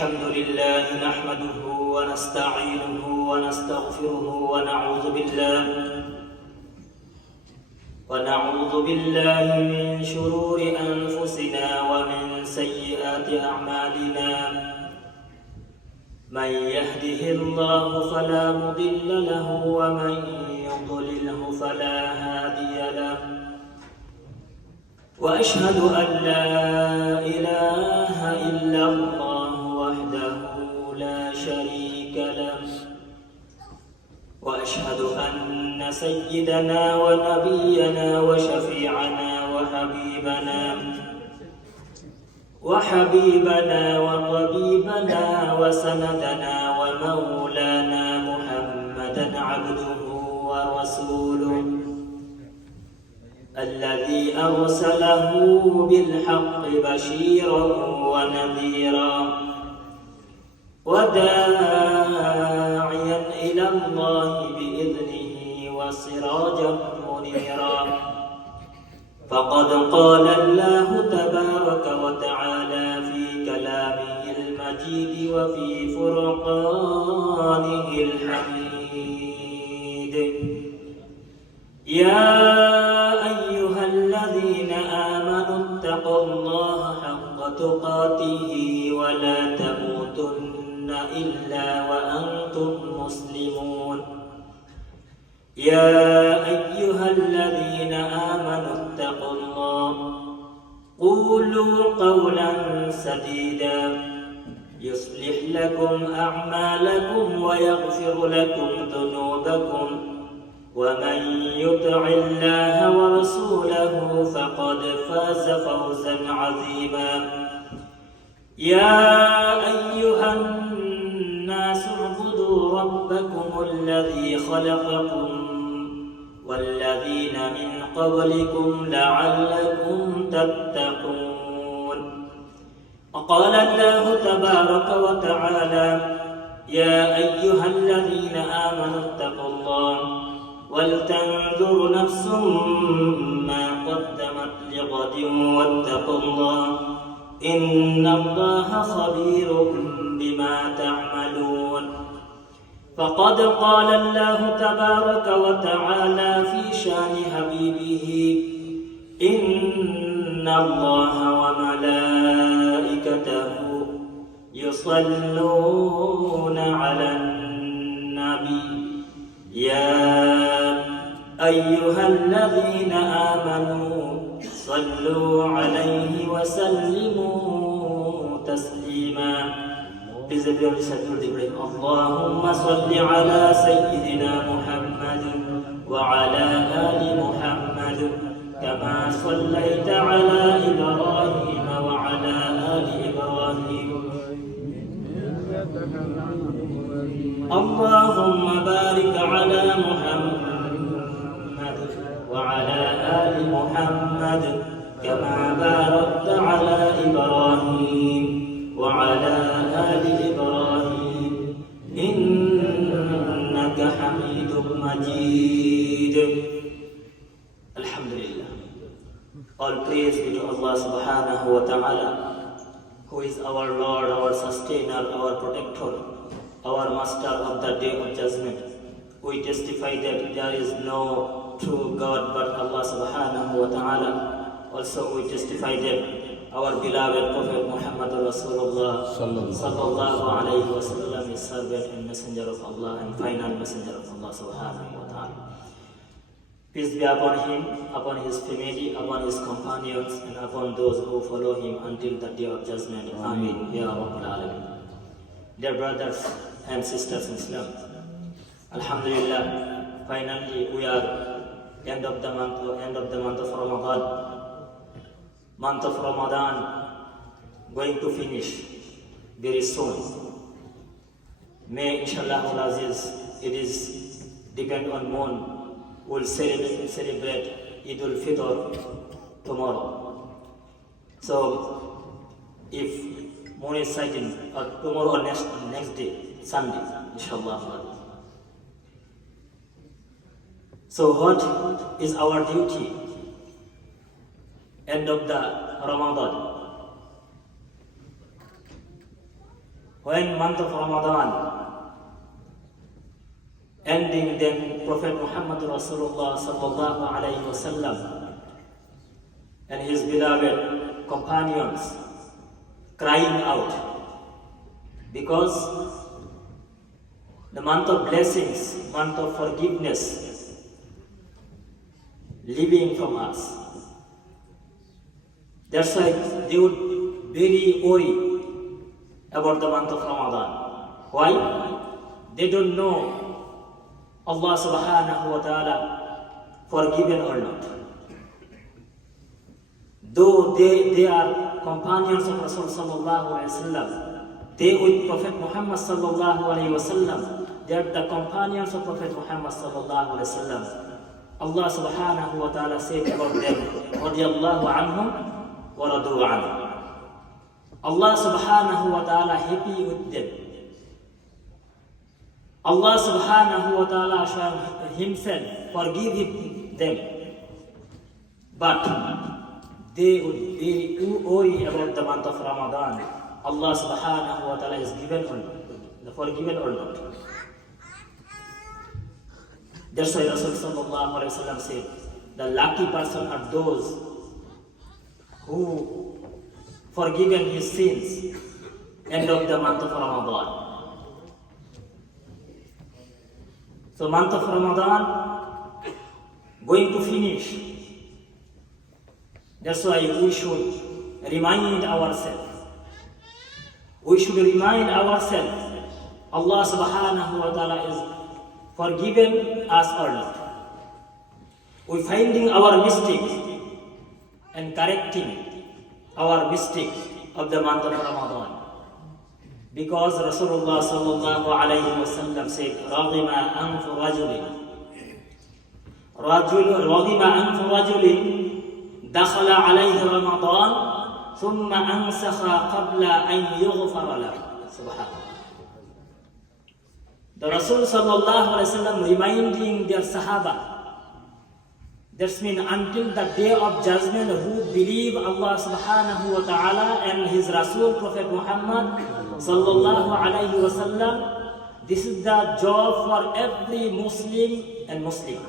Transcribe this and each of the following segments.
الحمد لله نحمده ونستعينه ونستغفره ونعوذ بالله من شرور أنفسنا ومن سيئات أعمالنا. من يهده الله فلا مضل له ومن يضلله فلا هادي له. وأشهد أن لا إله إلا الله وحده لا شريك له. وأشهد أن سيدنا ونبينا وشفيعنا وحبيبنا وطبيبنا وسندنا ومولانا محمدا عبده ورسوله الذي أرسله بالحق بشيرا ونذيرا وداعيا إلى الله بإذنه وسراجا منيرا. فقد قال الله تبارك وتعالى في كلامه المجيد وفي فرقانه الحميد: يا أيها الذين آمنوا اتقوا الله حق تقاته ولا تموتن إلا وأنتم مسلمون. يا أيها الذين آمنوا اتقوا الله قولوا قولا سديدا يصلح لكم أعمالكم ويغفر لكم ذنوبكم ومن يطع الله ورسوله فقد فاز فوزا عظيما. يا أيها الناس اعبدوا ربكم الذي خلقكم والذين من قبلكم لعلكم تتقون. وقال الله تبارك وتعالى: يا أيها الذين آمنوا اتقوا الله ولتنظر نفس ما قدمت لغد واتقوا الله إن الله خبير بما تعملون. فقد قال الله تبارك وتعالى في شان حبيبه: إن الله وملائكته يصلون على النبي يا أيها الذين آمنوا صلوا عليه وسلموا تسليما. اللهم صل على سيدنا محمد وعلى آل محمد كما صليت على إبراهيم وعلى آل إبراهيم. اللهم بارك على محمد وعلى آل محمد كما باركت على إبراهيم وعلى آل إبراهيم إنك حميد مجيد. Alhamdulillah. All praise be to Allah subhanahu wa ta'ala, who is our Lord, our sustainer, our protector, our master of the day of judgment. We testify that there is no true God but Allah subhanahu wa ta'ala. Also we testify that our beloved Prophet Muhammad Rasulullah sallallahu alayhi wa sallam is servant and messenger of Allah and final messenger of Allah subhanahu wa ta'ala. Peace be upon him, upon his family, upon his companions, and upon those who follow him until the day of judgment. Ameen. Ya Rabbal Alamin. Dear brothers and sisters in Islam, Alhamdulillah, finally we are end of the month of Ramadan. Month of Ramadan going to finish very soon. May inshallah al-Aziz, it is depend on moon. We'll celebrate Eid al-Fitr tomorrow. So if moon is sighting tomorrow or next day, Sunday, inshallah. So what is our duty end of the Ramadan? When month of Ramadan ending, then Prophet Muhammad Rasulullah sallallahu alayhi wasallam and his beloved companions crying out, because the month of blessings, month of forgiveness, leaving from us. That's why they would very worry about the month of Ramadan. Why? They don't know Allah subhanahu wa ta'ala forgiven or not. Though they are companions of Rasul sallallahu alayhi wa sallam, they with Prophet Muhammad sallallahu alayhi wa sallam, they are the companions of Prophet Muhammad sallallahu alayhi wa sallam. Allah subhanahu wa ta'ala said about them, radiyallahu anhum wa radu anhum. Allah subhanahu wa ta'ala happy with them. Allah subhanahu wa ta'ala himself forgive them. But they would be worry about the month of Ramadan. Allah subhanahu wa ta'ala is given or not, the forgiven or not. That's why Rasul sallallahu alayhi wa sallam said, the lucky person are those who forgiven his sins end of the month of Ramadan. So month of Ramadan going to finish. That's why we should remind ourselves. We should remind ourselves Allah subhanahu wa ta'ala is forgiven us or not. We finding our mistakes and correcting our mistakes of the month of Ramadan. Because Rasulullah sallallahu alayhi wa sallam said, Raghima anfu rajulin dakhala alayhi Ramadan thumma ansakha qabla an yughfara lahu. Subhanallah. The Rasul sallallahu alayhi wa sallam reminding their Sahaba, that means until the day of judgment, who believe Allah subhanahu wa ta'ala and his Rasul Prophet Muhammad sallallahu alayhi wa sallam, this is the job for every Muslim and Muslim.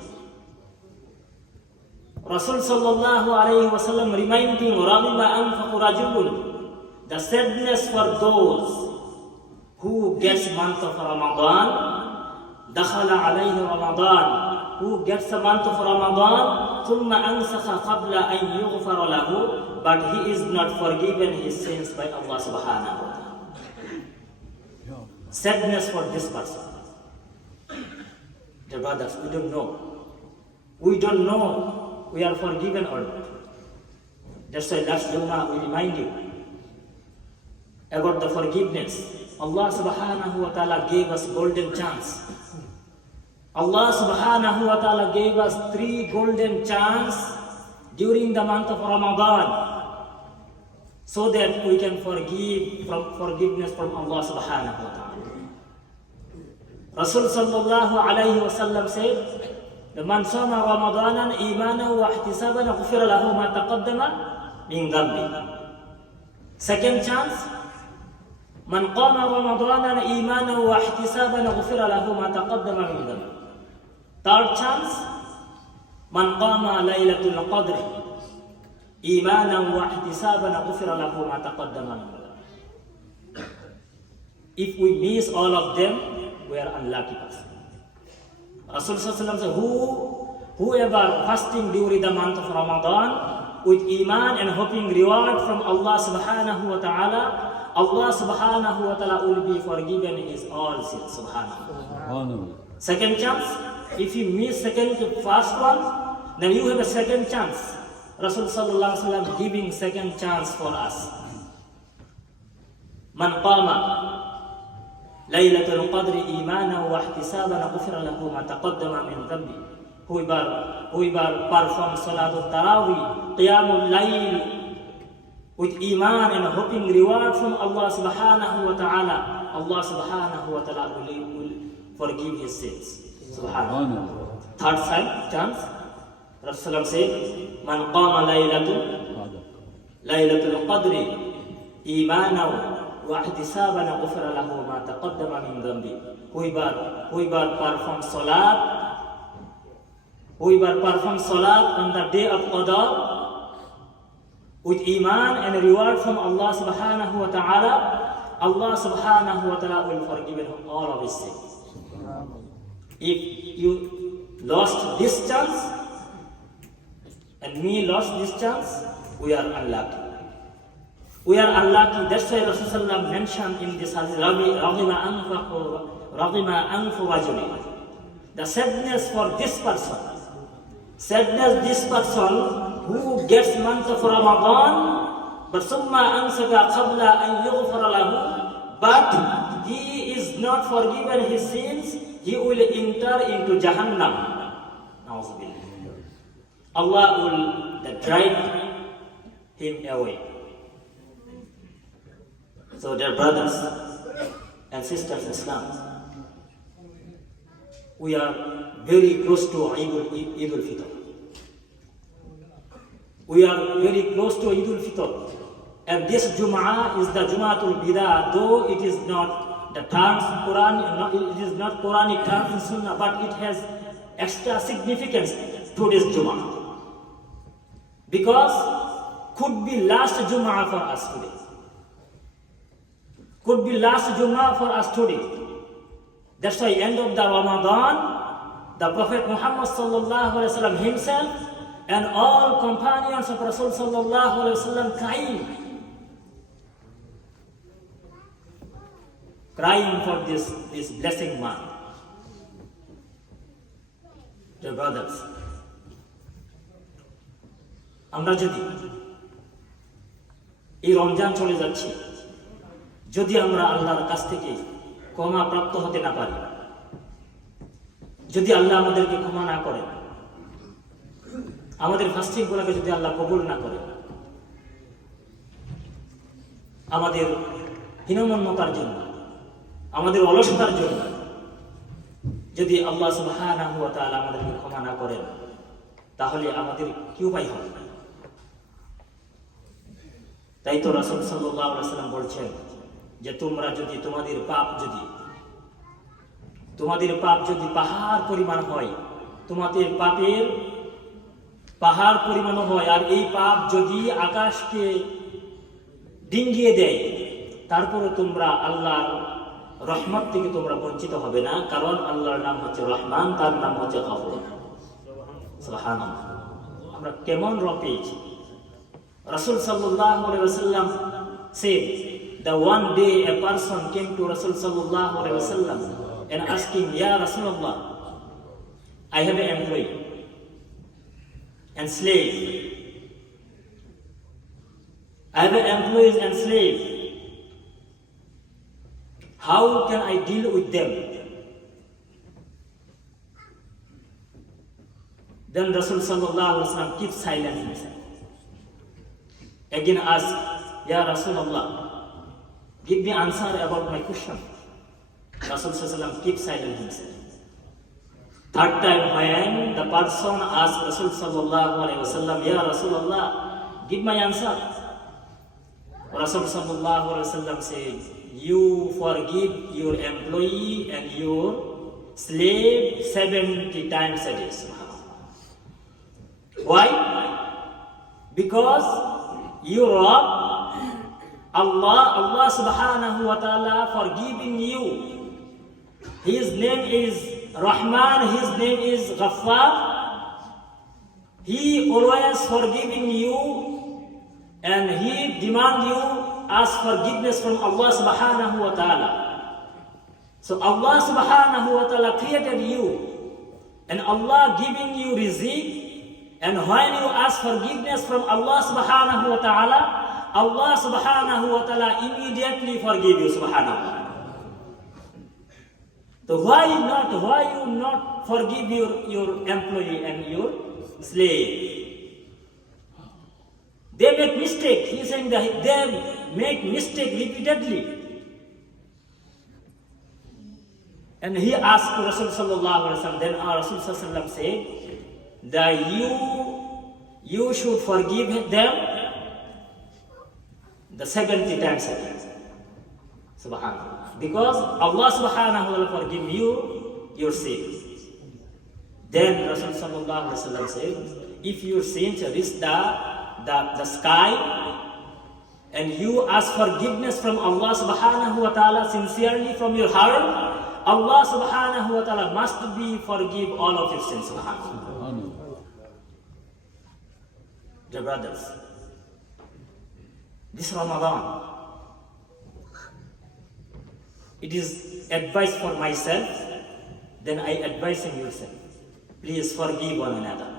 Rasul sallallahu alayhi wa sallam reminding, Raghima anfaqu rajulun, the sadness for those who gets month of Ramadan, dakhala alayhi Ramadan, who gets the month of Ramadan, thumma ansakha qabla an yughfara lahu, but he is not forgiven his sins by Allah subhanahu wa ta'ala. Sadness for this person. Dear brothers, we don't know. We don't know we are forgiven or not. That's why last Jummah we remind you about the forgiveness. Allah subhanahu wa ta'ala gave us golden chance. Allah subhanahu wa ta'ala gave us 3 golden chance during the month of Ramadan, so that we can forgiveness from Allah subhanahu wa ta'ala. Rasul sallallahu alayhi wa sallam said, Man sama Ramadanan imanan wa ihtisaban ghufira lahu ma taqaddama min dhanbi. Second chance, Man qama Ramadanan imanan wa ihtisaban ghufira lahu ma taqaddama min dhanbi. Third chance, Man qama laylatul qadr imanan wa ihtisaban ghufira lahu ma taqaddama min dhanbi. If we miss all of them, we are unlucky person. Rasulullah said, whoever fasting during the month of Ramadan with iman and hoping reward from Allah subhanahu wa ta'ala, Allah subhanahu wa ta'ala will be forgiven his all sins. Subhanahu. Second chance, if you miss first one, then you have a second chance. Rasul sallallahu alaihi wasallam giving second chance for us. Man qama Laylatul Qadr imanan wa ihtisaban ghufira lahu ma taqaddama min dhanbi. Whoever perform Salatul Tarawih, Qiyamul Layl with iman and hoping reward from Allah subhanahu wa ta'ala, Allah subhanahu wa ta'ala will forgive his sins. Subhanallah. Third chance, Rasulullah said, Man qama Laylatul Qadr imanan wa واحتسابا غفر له ما تقدم من ذنبه. Whoever performs salat on the day of Qadar with iman and reward from Allah subhanahu wa ta'ala, Allah subhanahu wa ta'ala will forgive him all of his sins. If you lost this chance and me lost this chance, we are unlucky. We are unlucky. That's why Rasulullah mentioned in this hadith, Raghima anfu rajuli. The sadness for this person. Sadness this person who gets month of Ramadan, but summa ansaka qabla an yughfara lahu, but he is not forgiven his sins, he will enter into Jahannam. Allah will drive him away. So dear brothers and sisters in Islam, we are very close to Eid al-Fitr. We are very close to Eid al-Fitr. And this Jum'ah is the Jum'atul Bidah, though it is not the terms Quran, it is not Quranic terms in Sunnah, but it has extra significance to this Jum'ah. Because could be last Jum'ah for us today. Could be last Jum'ah for us today. That's why end of the Ramadan, the Prophet Muhammad sallallahu alaihi wasallam himself and all companions of Rasul sallallahu alaihi wasallam crying for this blessing month. Dear brothers, আমরা যদি এই রমজান চলে যাচ্ছে, যদি আমরা আল্লাহর কাছ থেকে ক্ষমা প্রাপ্ত হতে না পারি, যদি আল্লাহ আমাদেরকে ক্ষমা না করেন, আমাদের ফাস্টিং গুলোকে যদি আল্লাহ কবুল না করে, আমাদের হীনমন্যতার জন্য, আমাদের অলসতার জন্য যদি আল্লাহ সুবহানাহু ওয়া তাআলা আমাদেরকে ক্ষমা না করেন, তাহলে আমাদের কি উপায় হবে? তাই তো রাসূল সাল্লাল্লাহু আলাইহি ওয়াসাল্লাম বলছেন যে তোমরা যদি তোমাদের পাপ যদি পাহাড় পরিমাণ হয়, তোমাদের পাপের পাহাড় পরিমাণ হয়, আর এই পাপ যদি আকাশকে ডিঙ্গিয়ে দেয়, তারপরে তোমরা আল্লাহর রহমত থেকে তোমরা বঞ্চিত হবে না, কারণ আল্লাহর নাম হচ্ছে রহমান, তার নাম হচ্ছে গফুর। সুবহানাল্লাহ, আমরা কেমন রব পেয়েছি। রাসূল সাল্লাল্লাহু আলাইহি ওয়াসাল্লাম said that one day a person came to Rasul sallallahu alaihi wasallam and asking, Ya Rasulullah, I have an employee and slave. I have employees and slave. How can I deal with them? Then Rasul sallallahu alaihi wasallam keeps silent himself. Again ask, Ya Rasulullah, give me answer about my question. Rasul sallallahu alaihi wasallam keeps silent himself. Third time when the person asked Rasul sallallahu alaihi wasallam, Ya Rasulullah, give my answer. Rasul sallallahu alaihi wasallam said, you forgive your employee and your slave 70 times a day. Why? Because you rob Allah subhanahu wa ta'ala forgiving you. His name is Rahman, his name is Ghaffar. He always forgiving you and he demand you ask forgiveness from Allah subhanahu wa ta'ala. So Allah subhanahu wa ta'ala created you and Allah giving you rizq, and when you ask forgiveness from Allah subhanahu wa ta'ala, Allah subhanahu wa ta'ala immediately forgive you, subhanallah. So why you not forgive your employee and your slave? They make mistake. He is saying that they make mistake repeatedly. And he asked Rasul sallallahu alaihi wasallam, then Rasul sallallahu alaihi wasallam said that you should forgive them the 70 times a day. Subhanallah. Because Allah subhanahu wa ta'ala forgive you your sins. Then Rasul sallallahu alaihi wasallam said, if your sins reach the sky and you ask forgiveness from Allah subhanahu wa ta'ala sincerely from your heart, Allah subhanahu wa ta'ala must be forgive all of your sins. Subhanallah. Dear brothers, this Ramadan, it is advice for myself, then I advise in yourself. Please forgive one another.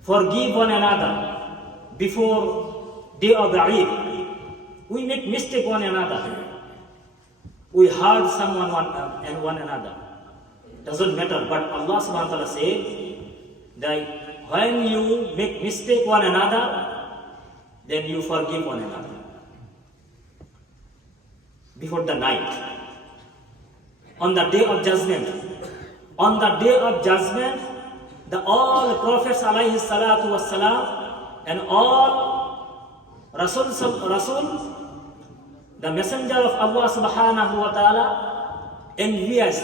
Forgive one another before day of the Eid. We make mistake one another. We hurt someone and one another. Doesn't matter. But Allah subhanahu wa ta'ala said that when you make mistake one another, then you forgive one another. Before the night. On the day of judgment. On the day of judgment, all prophets alayhi salatu wassalam and all Rasul, the messenger of Allah subhanahu wa ta'ala, envious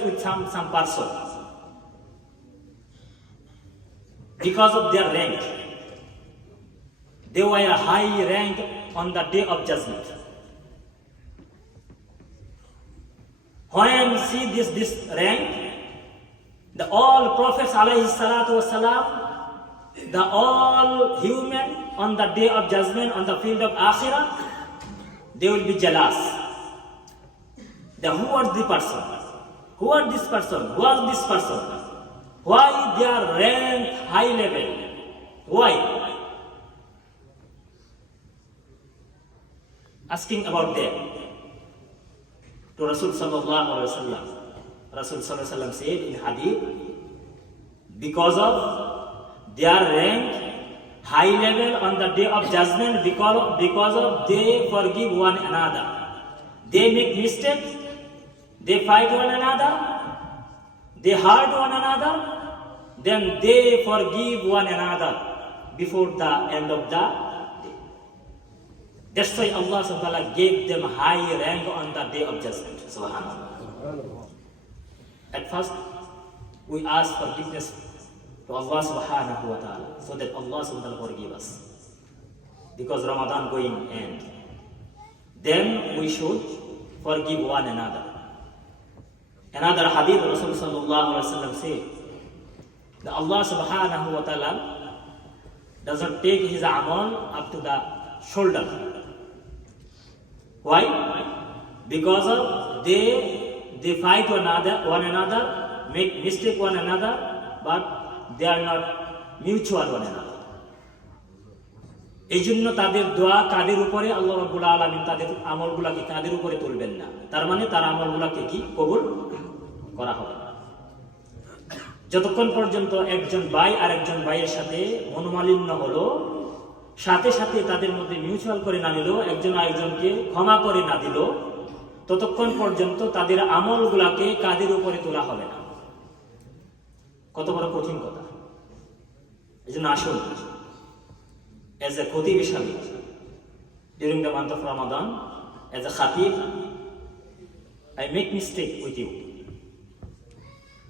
with some person. Because of their rank. They were a high rank on the day of judgment. When see this rank, all prophets alayhi salatu wasalam, all human on the day of judgment on the field of akhirah, they will be jealous. Who was the person? Who was this person? Who was this person? Why they are ranked high level? Why? Asking about them. To Rasul sallallahu alaihi wasallam. Rasul sallallahu alaihi wasallam said in hadith, because of their rank high level on the day of judgment, because of they forgive one another. They make mistakes, they fight one another, they hurt one another, then they forgive one another before the end of the day. That's why Allah subhanahu wa ta'ala gave them high rank on the day of judgment. Subhanallah. At first, we ask forgiveness to Allah subhanahu wa ta'ala so that Allah subhanahu wa ta'ala forgive us. Because Ramadan going end. Then we should forgive one another. Another hadith Rasul sallallahu alaihi wasallam said that Allah subhanahu wa ta'ala doesn't take his amal up to the shoulder. Why? Because of they fight one another, make mistake one another, but they are not mutual one another. এই জন্য তাদের দোয়া কাদের উপরে আল্লাহ রাব্বুল আলামিন তাদের আমলগুলোকে কাদের উপরে তুলবেন না, তার মানে তার আমলগুলোকে কি কবুল করা হবে না। যতক্ষণ পর্যন্ত একজন ভাই আর একজন ভাইয়ের সাথে মনোমালিন্য হলো, সাথে সাথে তাদের মধ্যে মিউচুয়াল করে না নিল, একজন আরেকজনকে ক্ষমা করে না দিল, ততক্ষণ পর্যন্ত তাদের আমলগুলোকে কাদের উপরে তোলা হবে না। কত বড় কঠিন কথা। এই জন্য আসুন, as a khatib Ishami during the month of Ramadan, as a khatib, I make mistake with you.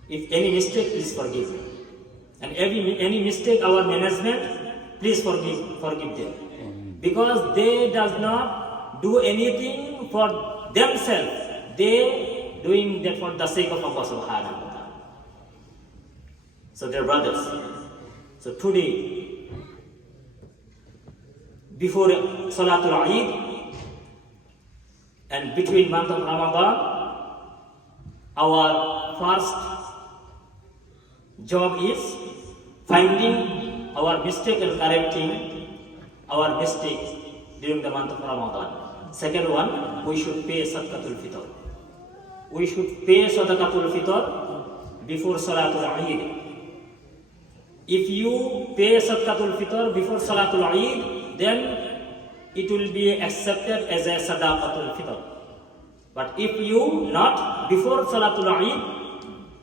If any mistake, please forgive me. And any mistake, our management, please forgive them. Because they does not do anything for themselves. They doing that for the sake of Allah subhanahu wa ta'ala. So dear brothers, so today, before Salatul Eid and between month of Ramadan, our first job is finding our mistake and correcting our mistakes during the month of Ramadan. Second one, we should pay Sadaqatul Fitr. We should pay Sadaqatul Fitr before Salatul Eid. If you pay Sadaqatul Fitr before Salatul Eid, then it will be accepted as a Sadaqatul Fitr. But if you not before Salatul Eid,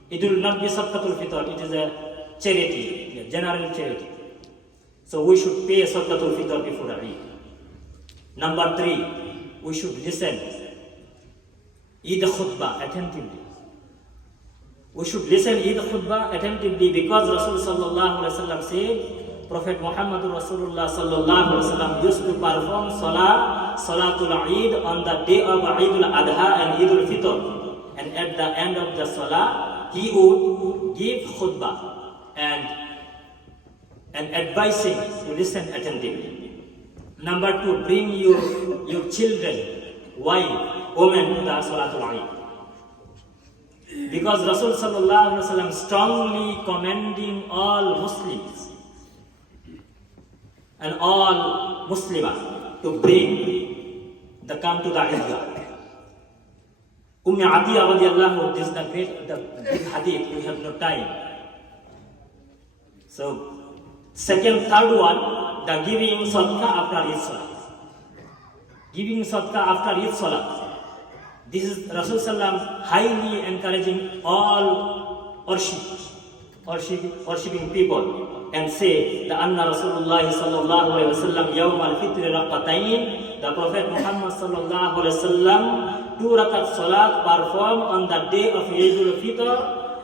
it will not be Sadaqatul Fitr. It is a charity, a general charity. So we should pay Sadaqatul Fitr before Eid. Number 3, we should listen Eid khutbah attentively. We should listen Eid khutbah attentively because Rasul sallallahu alaihi wasallam said, Prophet Muhammad Rasulullah sallallahu alaihi wasallam used to perform Salatul Eid on the day of Eid al-Adha and Eid al-Fitr. And at the end of the Salah, he would give khutbah and advising to listen attentively. Number 2, bring your children, wife, women to the Salatul Eid. Because Rasul sallallahu alaihi wasallam strongly commending all Muslims and all Muslimas to come to the Eidgah. Atiyah radiyallahu, this is the big hadith, we have no time. So, third one, the giving sadaqah after each salah. Giving sadaqah after each salah. This is Rasul sallam highly encouraging all worshipping people and say the anna Rasulullah sallallahu alaihi wasallam yawm al-fitr raqatain, the Prophet Muhammad sallallahu alaihi wasallam 2 rakat salat performed on the day of Eid al-Fitr,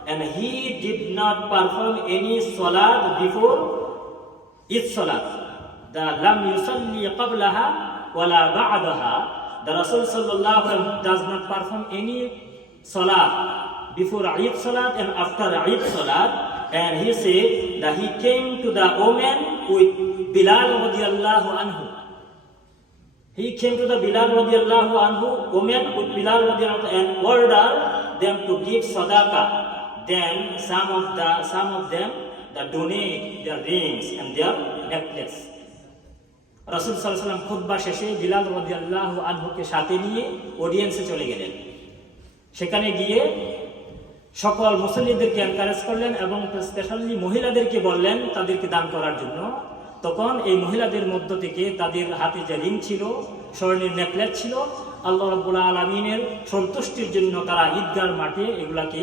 and he did not perform any salat before each salat. The lam yusalli qablaha wala ba'daha. The Rasul sallallahu alaihi wasallam does not perform any salat before Eid salat and after Eid salat. And he said that he came to the woman with Bilal radiyallahu anhu. He came to the Bilal radiyallahu anhu, woman with Bilal radiyallahu anhu, and ordered them to give sadaqah. Then some of them that donate their rings and their necklace. রাসূল সাল্লাল্লাহু আলাইহি ওয়াসাল্লাম খুতবা শেষে বিলাল রাদিয়াল্লাহু আনহুকে সাথে নিয়ে অডিয়েন্সে চলে গেলেন। সেখানে গিয়ে সকল মুসল্লিদেরকে এনকারেজ করলেন এবং স্পেশালি মহিলাদেরকে বললেন তাদেরকে দান করার জন্য। তখন এই মহিলাদের মধ্য থেকে তাদের হাতে যে রিং ছিল, স্বর্ণের নেকলেস ছিল, আল্লাহ রাব্বুল আলামিনের সন্তুষ্টির জন্য তারা ঈদগাহর মাঠে এগুলাকে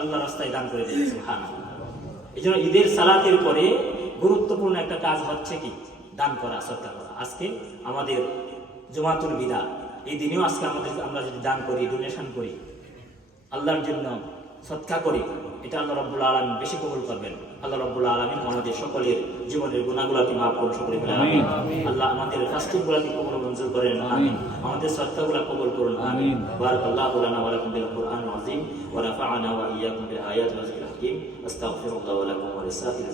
আল্লাহ রাস্তায় দান করে দিয়েছে। সুবহানাল্লাহ। এজন্য ঈদের সালাতের পরে গুরুত্বপূর্ণ একটা কাজ হচ্ছে কি? দান করা, সদকা করা। আজকে আমাদের জুমাতুল বিদা, এই দিনেও আজকে আমরা যদি দান করি, ডোনেশন করি, আল্লাহর জন্য সদকা করি, এটা আল্লাহ রাব্বুল আলামিন বেশি কবুল করবেন। আল্লাহ রাব্বুল আলামিন আমাদের সকলের জীবনের গুনাহগুলোকে মাফ করুন, সকলে বলেন আমিন। আল্লাহ আমাদের ফাস্টিংগুলোকে কবুল মঞ্জুর করেন, আমিন। আমাদের সদকাগুলো কবুল করুন, আমিন। বারাকাল্লাহু লানা ওয়া লাকুম বিল কুরআনিল আযীম ওয়া নাফা'না ওয়া ইয়্যাকুম বিল আয়াতি ওয়া যিকরিল হাকীম। আস্তাগফিরুল্লাহ ওয়া লাকুম ওয়া লিসাইরিল